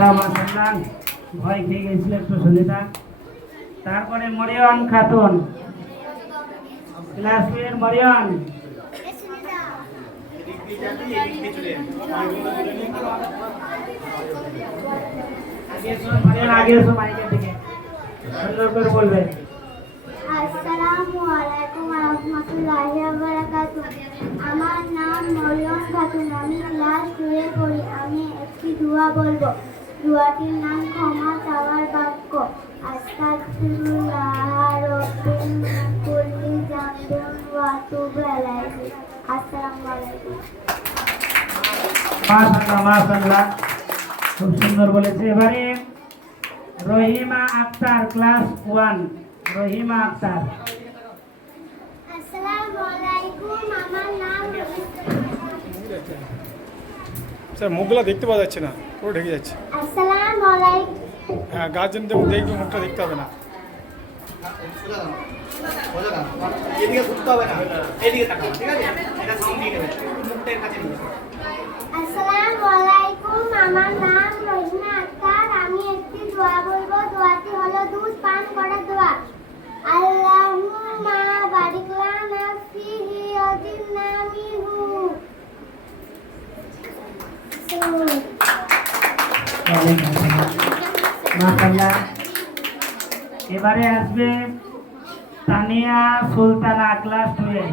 মাশাআল্লাহ মাশাআল্লাহ, ভয় খেয়ে গেছিল একটু সুনিতা। তারপরে মরিয়ম খাতুন, ক্লাস 2 এর মরিয়ম। আগে এসো মাইকের দিকে, সুন্দর করে বলবে। আসসালামু আলাইকুম ওয়া রাহমাতুল্লাহি ওয়া বারাকাতুহু। আমার নাম মরিয়ম খাতুন, আমি ক্লাস 2 এ পড়ি। আমি একটি দোয়া বলবো। দোয়াটির নাম ক্ষমা চাওয়ার বাক্য। আস্তাগফিরুল্লাহ রাব্বিল মিন কুল্লি যামবিন ওয়া আতুবু ইলাইহি। আসসালামু আলাইকুম। মাশাআল্লাহ মাশাআল্লাহ, খুব সুন্দর বলেছে। এবারে রহিমা আক্তার, ক্লাস 1। রহিমা আক্তার। আসসালামু আলাইকুম, আমার নাম স্যার মুখগুলো দেখতে পাওয়া যাচ্ছে না, পুরো ঢেকে যাচ্ছে। আসসালামু আলাইকুম। হ্যাঁ, গার্জেনদের দেখবে, মুখটা দেখতে হবে না। এদিকে ঘুরতে হবে না, এদিকে তাকাও, ঠিক আছে? এটা সাউন্ড দিয়ে দেবে, মুখটা এর কাছে নিয়ে যাও। আসসালামু আলাইকুম, আমার নাম রহিমা আক্তার। আমি একটি দোয়া বলবো। দোয়াটি হলো দুধ পান করা দোয়া। আল্লাহুম্মা বারিক লানা ফিহি ওয়া জিদনা মিনহু। মাশাআল্লাহ। এবারে আসবে তানিয়া সুলতানা, ক্লাস 2 এ।